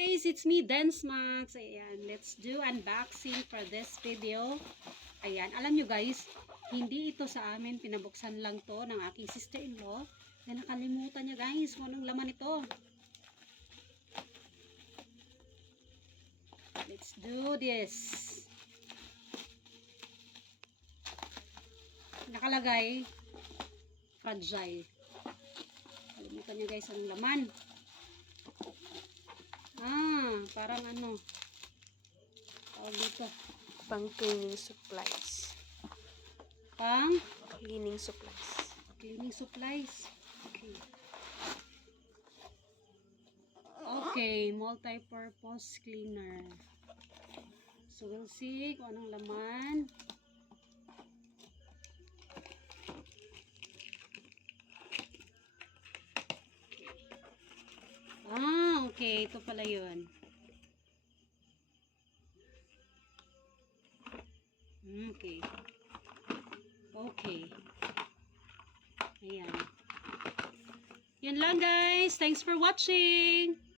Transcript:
Guys, it's me, Dance Max. Ayan, let's do unboxing for this video. Ayan, alam nyo guys, hindi ito sa amin. Pinabuksan lang to ng aking sister-in-law. Na nakalimutan niya guys kung anong laman ito. Let's do this. Nakalagay, fragile. Kalimutan niya guys anong laman. Parang ano, tawag dito. Pang cleaning supplies. Pang? Cleaning supplies. Cleaning supplies. Okay. Okay, multi-purpose cleaner. So, we'll see kung anong laman. Okay. Ito pala yun. Okay. Okay. Ayan. Yan lang guys. Thanks for watching.